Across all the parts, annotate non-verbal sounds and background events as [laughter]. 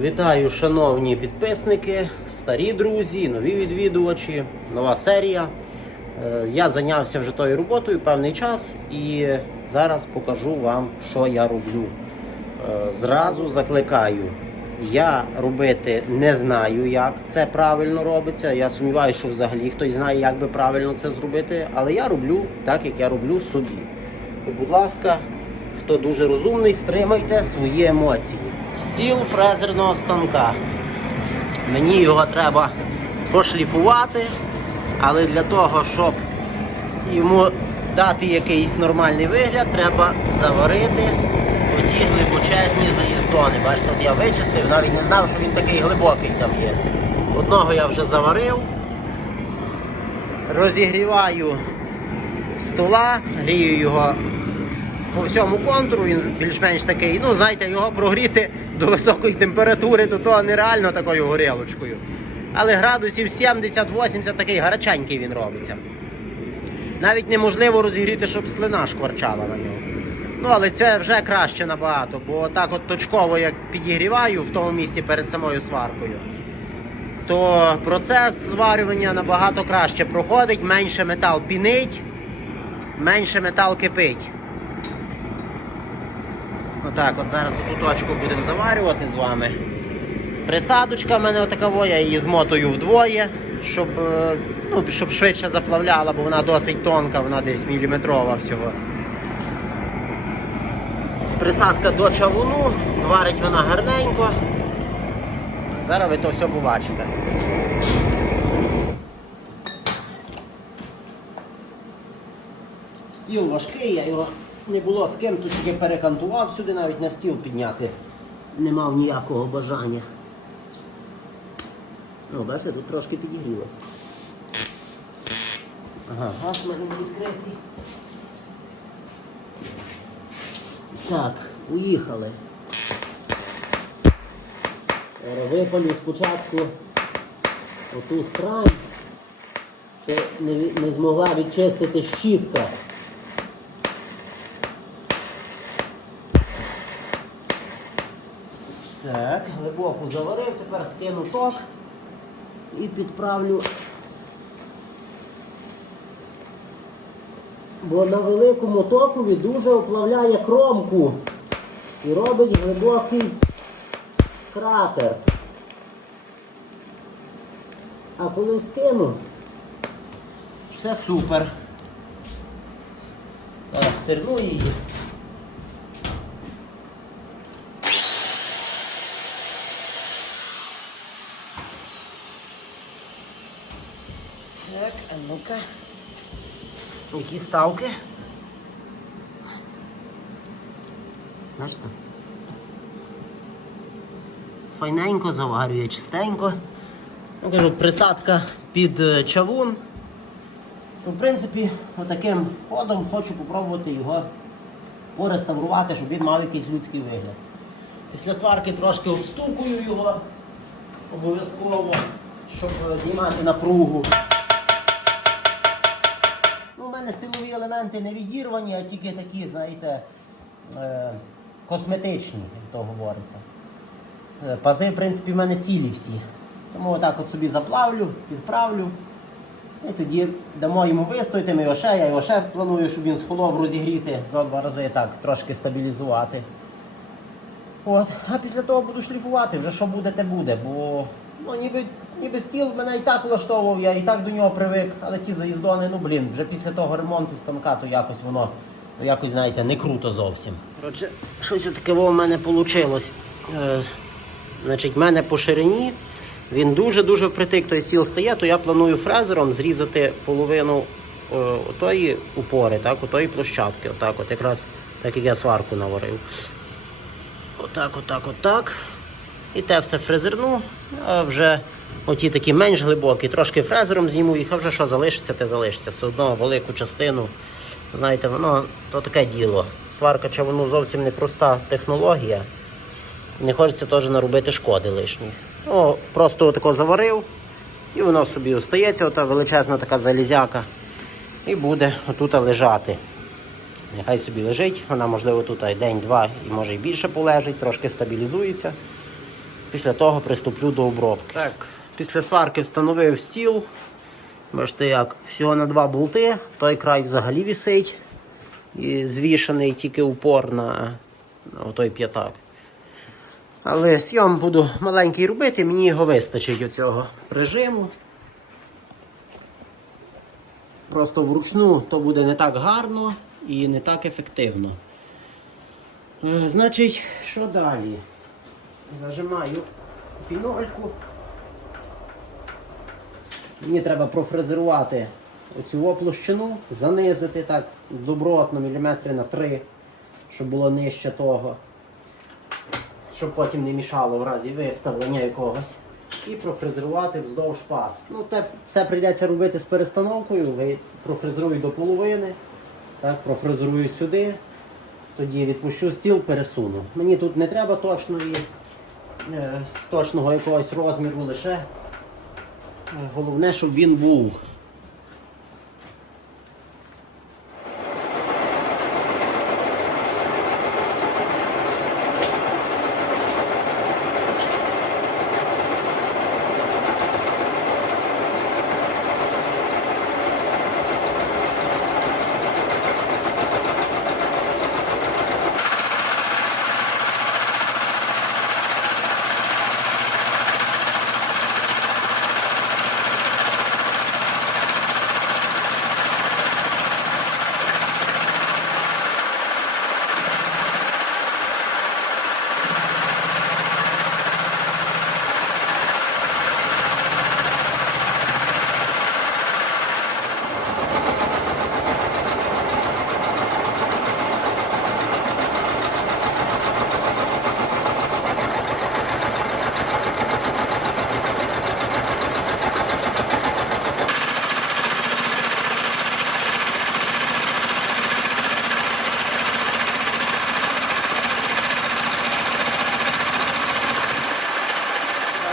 Вітаю, шановні підписники, старі друзі, нові відвідувачі, нова серія. Е, Я зайнявся вже тою роботою певний час і зараз покажу вам, що я роблю. Е, Зразу закликаю. Я робити не знаю, як це правильно робиться. Я сумніваюся, що взагалі хтось знає, як би правильно це зробити. Але я роблю так, як я роблю собі. Будь ласка, хто дуже розумний, стримайте свої емоції. Стіл фрезерного станка. Мені його треба пошліфувати, але для того, щоб йому дати якийсь нормальний вигляд, треба заварити оті глибочезні заїздони. Бачите, от я вичистив, навіть не знав, що він такий глибокий там є. Одного я вже заварив. Розігріваю стола, грію його по всьому контуру, він більш-менш такий, ну знаєте, його прогріти до високої температури, то то нереально такою горілочкою. Але градусів 70-80 такий гаряченький він робиться. Навіть неможливо розігріти, щоб слина шкварчала на нього. Ну, але це вже краще набагато, бо так от точково як підігріваю в тому місці перед самою сваркою, то процес зварювання набагато краще проходить, менше метал пінить, менше метал кипить. Отак, от зараз оту точку будемо заварювати з вами. Присадочка в мене отакова, я її змотую вдвоє, щоб, е, ну, щоб швидше заплавляла, бо вона досить тонка, вона десь міліметрова всього. Присадка до чавуну, варить вона гарненько. Зараз ви то все побачите. Стіл важкий, я його не було з ким, тут тільки перекантував сюди, навіть на стіл підняти. Не мав ніякого бажання. Ну, бачите, тут трошки підігріло. Ага, газ в мене відкритий. Так, поїхали. Випалю спочатку оту срань, що не, не змогла відчистити щітка. Так, заварив, тепер скину ток і підправлю. Бо на великому токові дуже оплавляє кромку і робить глибокий кратер. А коли скину, все супер. Стерну її. Так, ну-ка. Які ставки? Бачите? Файненько заварює, чистенько. Ну, кажу, присадка під е, чавун. То, в принципі, отаким ходом хочу попробувати його пореставрувати, щоб він мав якийсь людський вигляд. Після сварки трошки обстукую його обов'язково, щоб е, знімати напругу. Мене силові елементи не відірвані, а тільки такі, знаєте, е, косметичні, як то говориться. Е, Пази, в принципі, в мене цілі всі. Тому отак от собі заплавлю, підправлю. І тоді дамо йому вистояти, ми його ще, я його ще планую, щоб він схолов розігріти за два рази так, трошки стабілізувати. От, а після того буду шліфувати, вже що буде, те буде, бо ну, ніби, ніби стіл мене і так влаштовував, я і так до нього привик, але ті заїздони, ну блін, вже після того ремонту станка, то якось воно, ну, якось, знаєте, не круто зовсім. Коротше, щось таке в мене вийшло. Е, значить, в мене по ширині він дуже-дуже впритик той стіл стає, то я планую фрезером зрізати половину е, отої упори, так, отої площадки, отак, от якраз так як я сварку наварив. Отак, отак, отак. І те все фрезерну, а вже оті такі менш глибокі, трошки фрезером зніму їх, а вже що залишиться, те залишиться. Все одно велику частину. Знаєте, воно то таке діло. Сварка чи воно зовсім не проста технологія. Не хочеться теж наробити шкоди лишньої. Ну, просто отако заварив, і воно собі остається, ота величезна така залізяка. І буде отут лежати. Нехай собі лежить, вона можливо тут день-два і може і більше полежить, трошки стабілізується. Після того приступлю до обробки. Так, після сварки встановив стіл. Бачите, як всього на два болти. Той край взагалі вісить. І звішаний тільки упор на, той п'ятак. Але сйом буду маленький робити, мені його вистачить оцього режиму. Просто вручну то буде не так гарно і не так ефективно. Е, Значить, що далі? Зажимаю пінольку. Мені треба профрезерувати оцю площину, занизити так добротно міліметри на 3, щоб було нижче того, щоб потім не мішало в разі виставлення якогось. І профрезерувати вздовж пас. Ну, те все прийдеться робити з перестановкою. Профрезерую до половини, так, профрезерую сюди, тоді відпущу стіл, пересуну. Мені тут не треба точної, е, точного якогось розміру лише. е, Головне, щоб він був.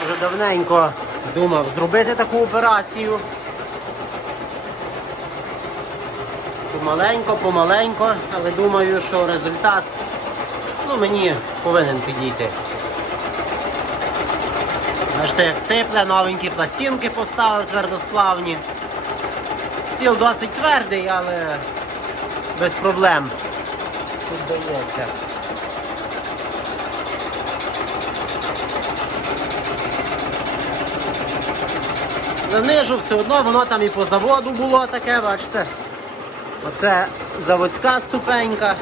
Я вже давненько думав зробити таку операцію. Помаленько, помаленько, але думаю, що результат ну, мені повинен підійти. Бачите, як сипле, новенькі пластинки поставив твердосплавні. Стіл досить твердий, але без проблем. Тут дається. Занижу, все одно воно там і по заводу було таке, бачите. Оце заводська ступенька.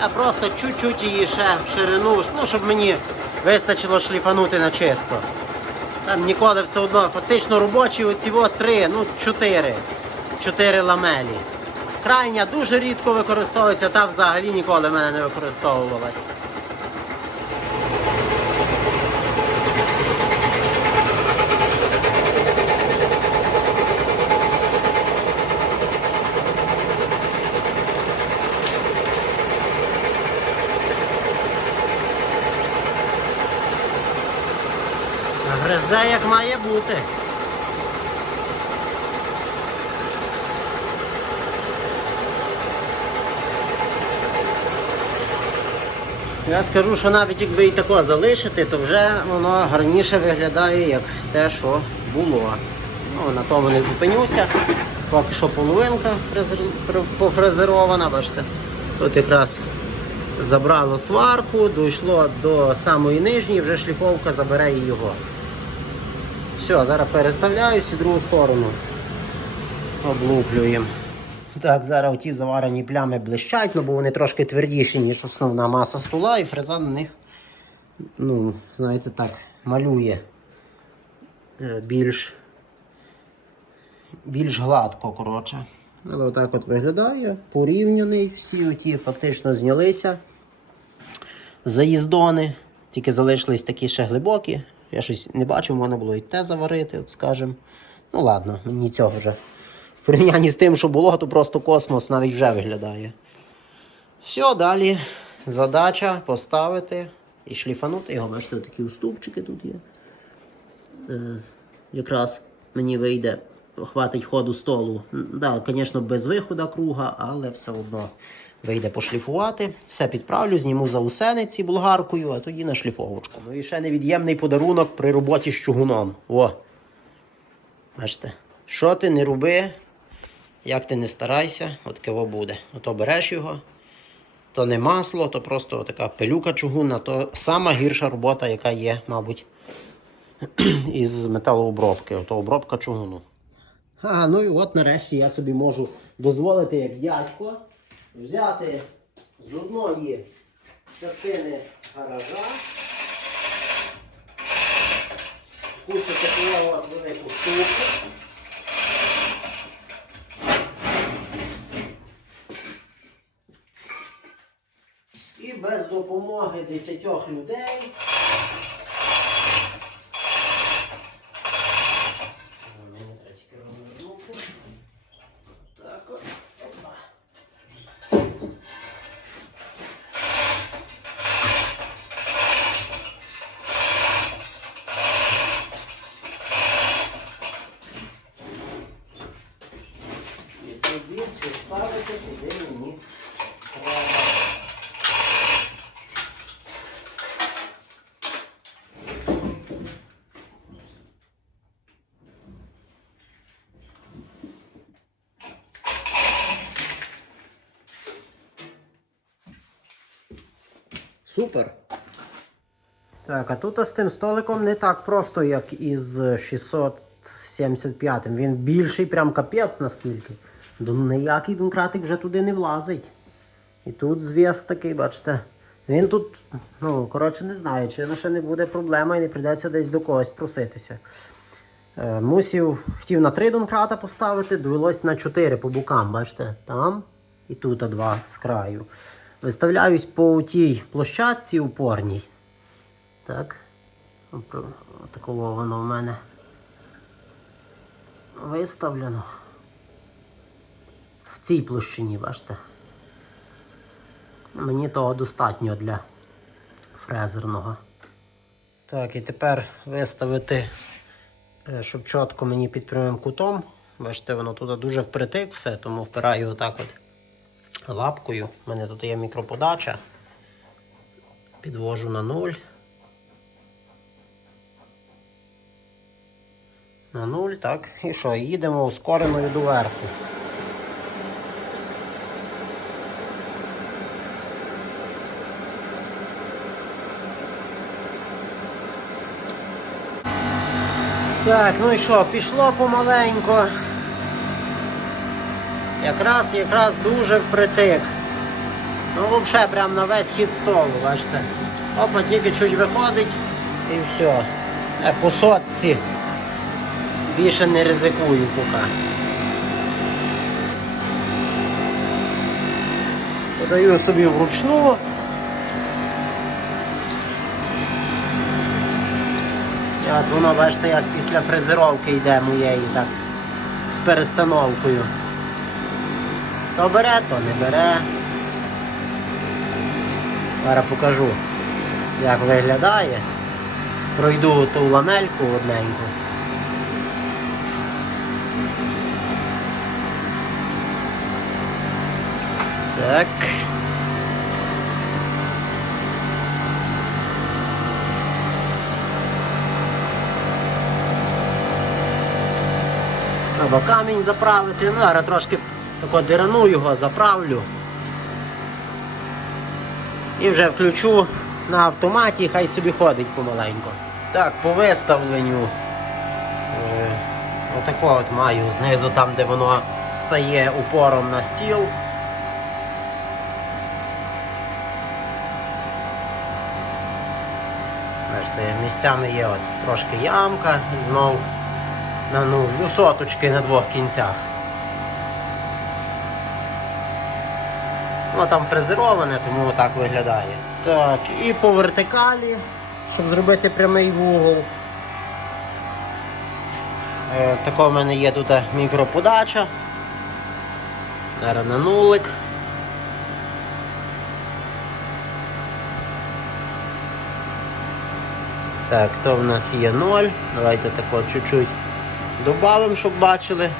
А просто чуть-чуть її ще в ширину, ну, щоб мені вистачило шліфанути на чисто. Там ніколи все одно, фактично робочі оці от три, ну чотири. Чотири ламелі. Крайня дуже рідко використовується, та взагалі ніколи в мене не використовувалась. Гризе як має бути. Я скажу, що навіть якби і тако залишити, то вже воно гарніше виглядає, як те, що було. Ну, на тому не зупинюся. Поки що половинка фрезер... пофрезерована, бачите. Тут якраз забрало сварку, дійшло до самої нижньої, вже шліфовка забере і його. Все, зараз переставляюсь і другу сторону облуплюємо. Так, зараз ті заварені плями блищать, ну, бо вони трошки твердіші, ніж основна маса стола, і фреза на них, ну, знаєте так, малює е, більш, більш гладко, коротше. Але отак от виглядає, порівняний, всі оті фактично знялися заїздони, тільки залишились такі ще глибокі. Я щось не бачив, можна було і те заварити, от скажем. Ну ладно, мені цього вже. В порівнянні з тим, що було, то просто космос навіть вже виглядає. Все, далі задача поставити і шліфанути його. Бачите, такі уступчики тут є. Е, якраз мені вийде, хватить ходу столу. Да, звісно, без виходу круга, але все одно вийде пошліфувати. Все підправлю, зніму заусениці булгаркою, а тоді на шліфовочку. Ну і ще невід'ємний подарунок при роботі з чугуном. О! Бачите, що ти не роби, як ти не старайся, от кого буде. Ото береш його, то не масло, то просто така пилюка чугунна, то сама гірша робота, яка є, мабуть, [clears throat] із металообробки, ото обробка чугуну. А, ну і от нарешті я собі можу дозволити, як дядько, взяти з одної частини гаража, кусити таку велику штуку. І без допомоги десятьох людей. Мені треба тільки розвернути. Так от. Опа. І собі ще куди мені треба. Супер. Так, а тут з тим столиком не так просто, як із 675. Він більший, прям капець наскільки. До ніякий донкратик вже туди не влазить. І тут зв'яз такий, бачите. Він тут, ну, коротше, не знаю, чи ще не буде проблема і не прийдеться десь до когось проситися. Е, мусів, хотів на 3 донкрата поставити, довелось на 4 по бокам, бачите, там і тут два з краю. Виставляюсь по тій площадці упорній. Так. Отакого воно в мене виставлено. В цій площині, бачите. Мені того достатньо для фрезерного. Так, і тепер виставити, е, щоб чітко мені під прямим кутом. Бачите, воно тут дуже впритик все, тому впираю отак от лапкою. У мене тут є мікроподача. Підвожу на нуль. На нуль, так. І що, їдемо ускореною доверху. Так, ну і що, пішло помаленько. Якраз, якраз дуже впритик. Ну, взагалі, прям на весь хід столу, бачите. Опа, тільки чуть виходить і все. Е, по сотці більше не ризикую поки. Подаю собі вручну. І от воно, бачите, як після фрезеровки йде моєї, так, з перестановкою. То бере, то не бере. Зараз покажу, як виглядає. Пройду ту ламельку одненьку. Так. Треба камінь заправити. Ну, зараз трошки тако дирану його, заправлю. І вже включу на автоматі, хай собі ходить помаленьку. Так, по виставленню. Е, отако от маю знизу, там де воно стає упором на стіл. Бачите, місцями є от трошки ямка, знов на нуль, соточки на двох кінцях. Воно там фрезероване, тому так виглядає. Так, і по вертикалі, щоб зробити прямий вугол. Е, Така в мене є тут мікроподача. Зараз на нулик. Так, то в нас є 0. Давайте тако чуть-чуть додамо, щоб бачили.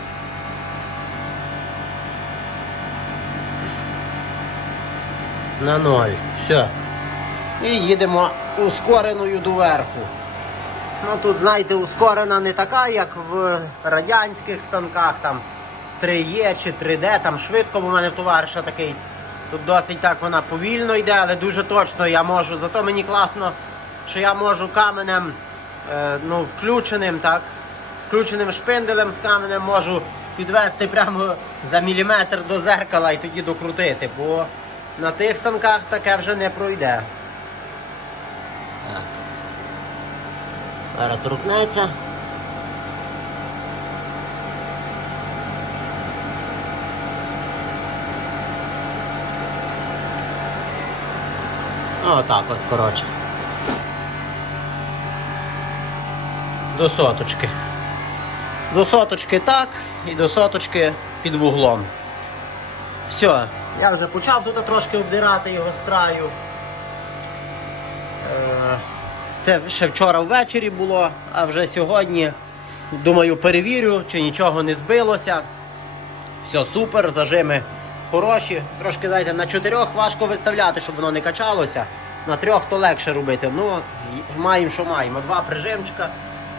на ноль. Все. І їдемо ускореною доверху. Ну тут, знаєте, ускорена не така, як в радянських станках, там 3Е чи 3D, там швидко, бо в мене товариша такий. Тут досить так вона повільно йде, але дуже точно я можу. Зато мені класно, що я можу каменем е, ну, включеним, так, включеним шпинделем з каменем можу підвести прямо за міліметр до зеркала і тоді докрутити, бо на тих станках таке вже не пройде. Так. Зараз торкнеться. Отак от, коротше. До соточки. До соточки так і до соточки під вуглом. Все, я вже почав тут трошки обдирати його з краю. Е, Це ще вчора ввечері було, а вже сьогодні, думаю, перевірю, чи нічого не збилося. Все супер, зажими хороші. Трошки, знаєте, на чотирьох важко виставляти, щоб воно не качалося. На трьох то легше робити. Ну, маємо, що маємо. Два прижимчика.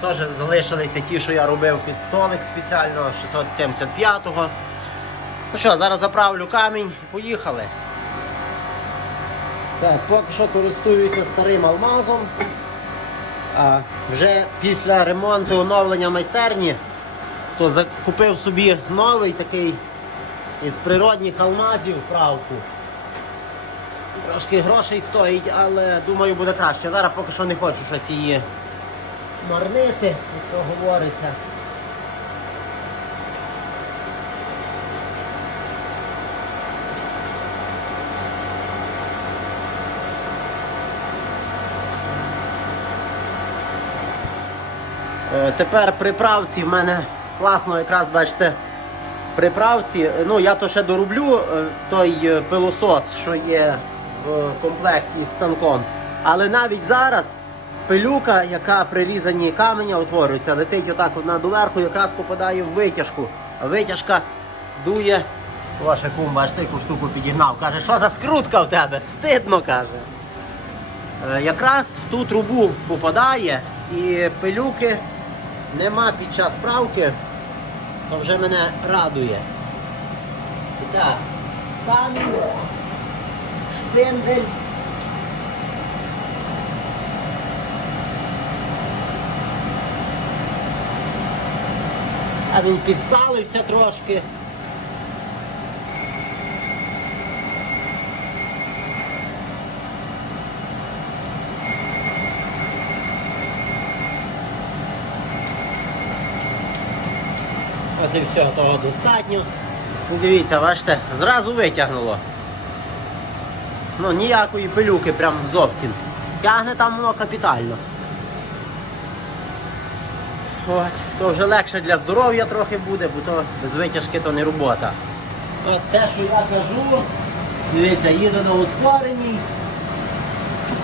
Теж залишилися ті, що я робив під столик спеціально 675-го. Ну що, зараз заправлю камінь і поїхали. Так, поки що користуюся старим алмазом. А вже після ремонту оновлення майстерні, то закупив собі новий такий із природних алмазів правку. Трошки грошей стоїть, але думаю буде краще. Зараз поки що не хочу щось її марнити, як то говориться. Е, Тепер приправці в мене класно, якраз бачите, приправці. Ну, я то ще дороблю е, той е, пилосос, що є в комплекті з станком. Але навіть зараз пилюка, яка при різанні каменя утворюється, летить отак от доверху, якраз попадає в витяжку. А витяжка дує. Ваше кум, бачите, яку штуку підігнав. Каже, що за скрутка в тебе? Стидно каже. Е, Якраз в ту трубу попадає і пилюки нема під час правки, то вже мене радує. І так, камінь, шпиндель. Він підсалився трошки. От і все, того достатньо. Дивіться, бачите, зразу витягнуло. Ну, ніякої пилюки прям зовсім. Тягне там воно капітально. От, то вже легше для здоров'я трохи буде, бо то без витяжки то не робота. От те, що я кажу, дивіться, їду на ускореній.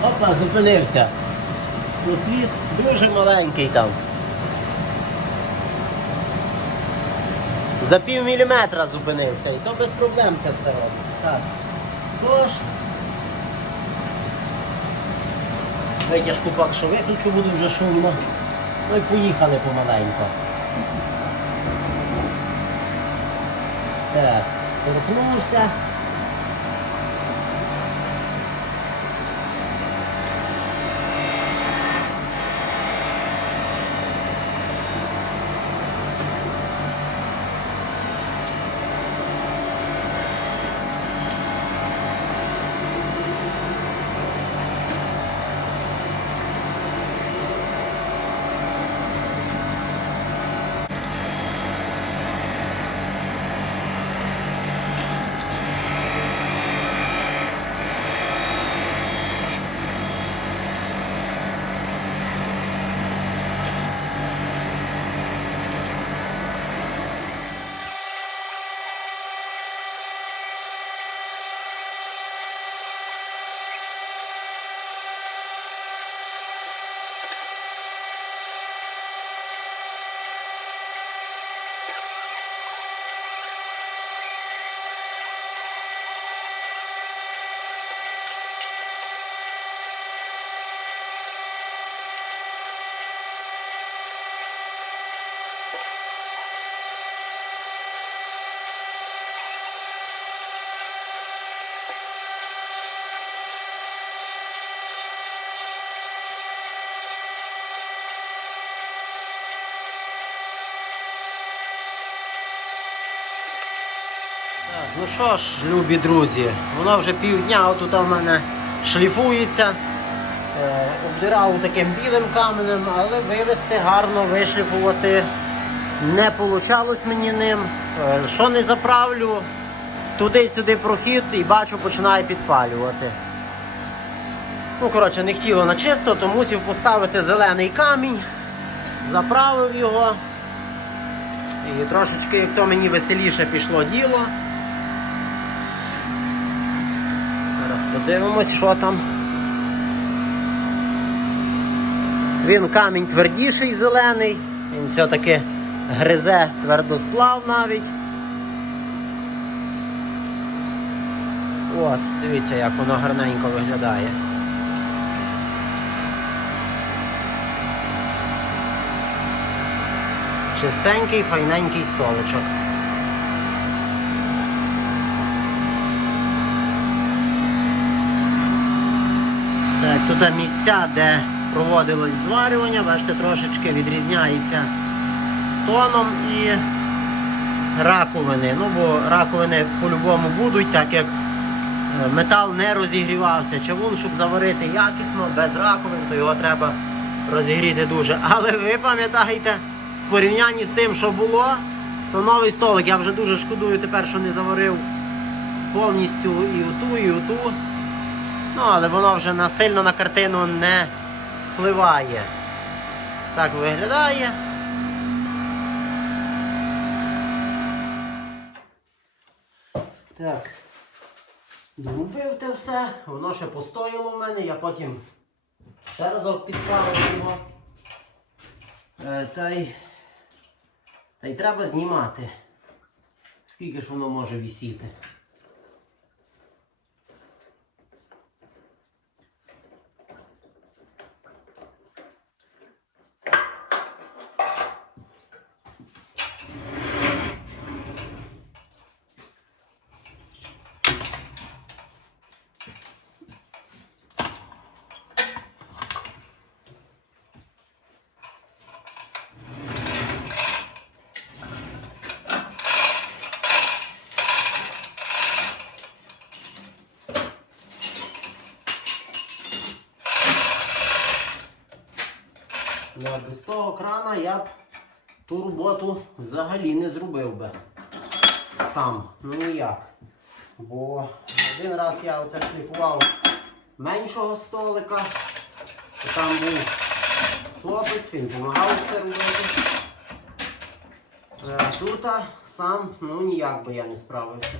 Опа, зупинився. Просвіт дуже маленький там. За пів міліметра зупинився, і то без проблем це все робиться. Так. Сош. Витяжку поки що виключу, буде вже шумно. Ну і поїхали помаленько. Так, торкнувся. Ну що ж, любі друзі, воно вже півдня отут у мене шліфується. Е, Обдирав таким білим каменем, але вивести гарно, вишліфувати не вийшло мені ним. Е, Що не заправлю, туди-сюди прохід і бачу, починає підпалювати. Ну, коротше, не хотіло на чисто, то мусив поставити зелений камінь, заправив його. І трошечки, як то мені веселіше пішло діло. Зараз подивимось, що там. Він камінь твердіший зелений, він все-таки гризе твердосплав навіть. От, дивіться, як воно гарненько виглядає. Чистенький, файненький столичок. Тут місця, де проводилось зварювання, бачите, трошечки відрізняється тоном і раковини. Ну, бо раковини по-любому будуть, так як е, метал не розігрівався. Чавун, щоб заварити якісно, без раковин, то його треба розігріти дуже. Але ви пам'ятаєте, в порівнянні з тим, що було, то новий столик. Я вже дуже шкодую тепер, що не заварив повністю і оту, і оту. Ну, але воно вже насильно на картину не впливає. Так виглядає. Так. Долюбив те все, воно ще постояло в мене, я потім ще разок підправив його. Е, та й, та й треба знімати. Скільки ж воно може висіти? Ну, а без того крана я б ту роботу взагалі не зробив би сам. Ну ніяк. Бо один раз я оце шліфував меншого столика, то там був хлопець, він допомагав це робити. Е, Тут сам ну ніяк би я не справився.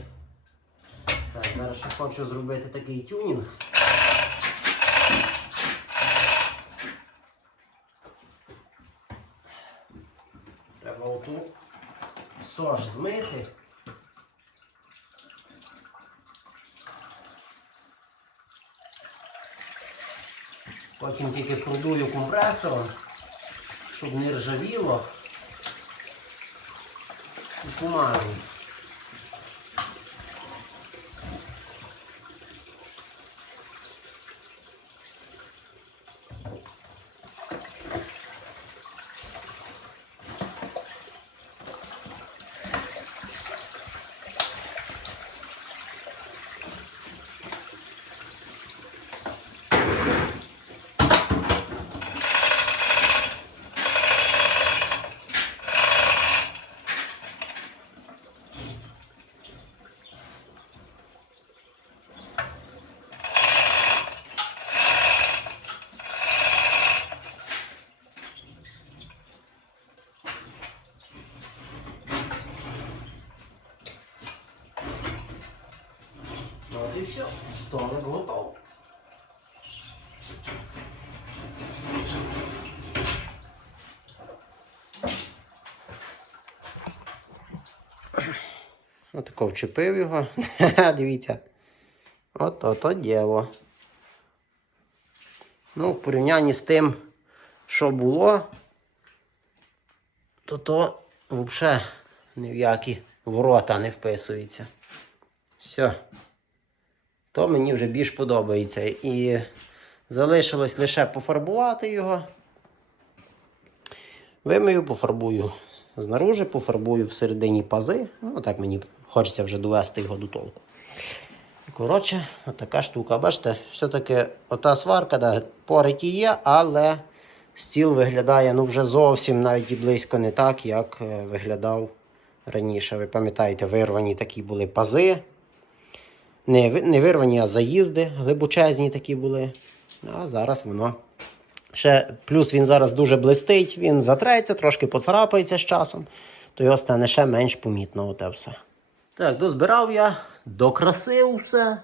Так, зараз ще хочу зробити такий тюнінг. Треба оту сош змити. Потім тільки продую компресором, щоб не ржавіло. І помажу. Ну, все. Столик готов. Отако вчепив його. [laughs] Дивіться. От ото діло. Ну, в порівнянні з тим, що було, то то взагалі ні в які ворота не вписується. Все. То мені вже більш подобається. І залишилось лише пофарбувати його. Вимию, пофарбую знаружи, пофарбую всередині пази. Ну, так мені хочеться вже довести його до толку. Коротше, отака штука. Бачите, все-таки ота сварка, да, порики є, але стіл виглядає ну, вже зовсім навіть і близько не так, як е, виглядав раніше. Ви пам'ятаєте, вирвані такі були пази. Не, не вирвані, а заїзди глибочезні такі були. А зараз воно. Ще плюс він зараз дуже блистить, він затреться, трошки поцарапається з часом, то його стане ще менш помітно. Оте все. Так, дозбирав я, докрасив все.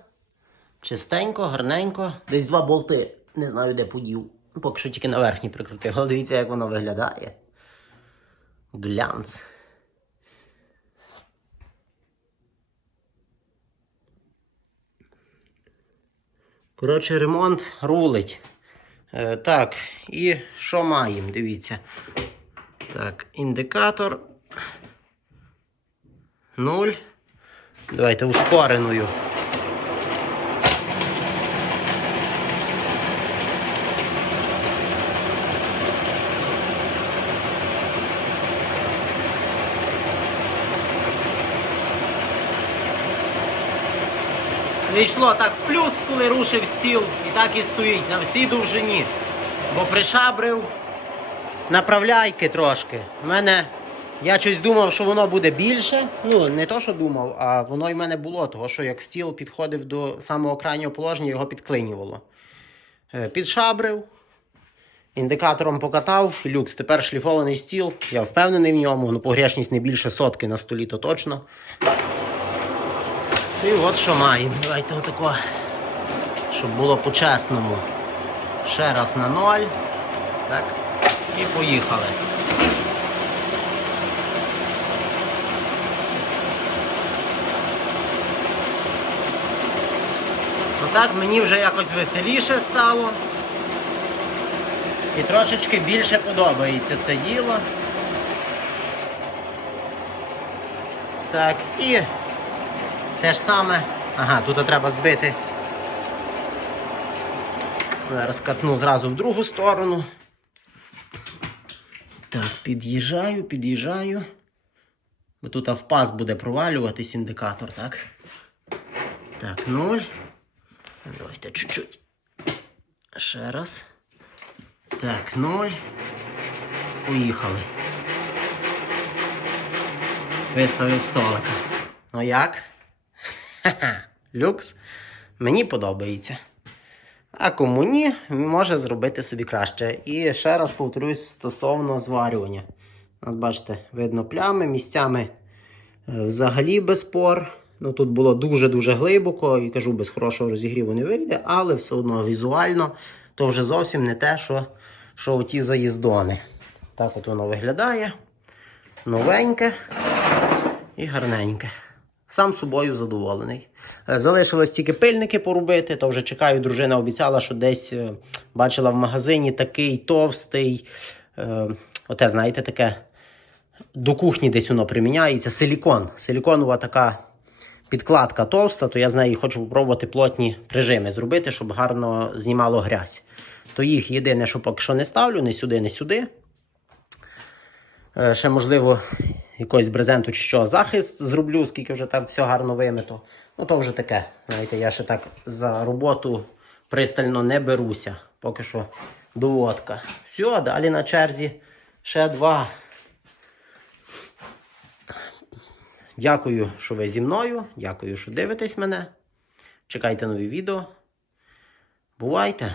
Чистенько, гарненько. Десь два болти. Не знаю, де подів. Ну, Поки що тільки на верхній прикрутив. Але дивіться, як воно виглядає. Глянц. Коротше, ремонт рулить. Е, так, і що маємо? Дивіться. Так, індикатор. 0. Давайте ускореною. Вийшло так плюс, коли рушив стіл, і так і стоїть на всій довжині. Бо пришабрив направляйки трошки. У мене я щось думав, що воно буде більше. Ну, не то, що думав, а воно і в мене було, того що як стіл підходив до самого крайнього положення, його підклинювало. Е, Підшабрив, індикатором покатав, люкс. Тепер шліфований стіл. Я впевнений в ньому, ну погрешність не більше сотки на столі, то точно. І от що маємо. Давайте отако, щоб було по-чесному. Ще раз на ноль. Так. І поїхали. Отак мені вже якось веселіше стало. І трошечки більше подобається це діло. Так, і те ж саме. Ага, тут треба збити. Зараз катну зразу в другу сторону. Так, під'їжджаю, під'їжджаю. Бо тут в паз буде провалюватись індикатор, так? Так, нуль. Давайте чуть-чуть. Ще раз. Так, нуль. Поїхали. Виставив столика. Ну як? Ха-ха, люкс. Мені подобається. А кому ні, може зробити собі краще. І ще раз повторюсь стосовно зварювання. От бачите, видно плями, місцями е, взагалі без пор. Ну, тут було дуже-дуже глибоко і кажу, без хорошого розігріву не вийде, але все одно візуально то вже зовсім не те, що, що оті заїздони. Так от воно виглядає. Новеньке і гарненьке. Сам собою задоволений. Е, Залишилось тільки пильники порубити, то вже чекаю, дружина обіцяла, що десь е, бачила в магазині такий товстий. Е, оте, знаєте, таке до кухні десь воно приміняється. Силікон. Силіконова така підкладка товста, то я з неї хочу спробувати плотні прижими зробити, щоб гарно знімало грязь. То їх єдине, що поки що не ставлю, не сюди, не сюди. Ще, можливо, якогось брезенту чи що захист зроблю, скільки вже там все гарно вимито. Ну, то вже таке. Знаєте, я ще так за роботу пристально не беруся. Поки що доводка. Все, далі на черзі ще два. Дякую, що ви зі мною. Дякую, що дивитесь мене. Чекайте нові відео. Бувайте!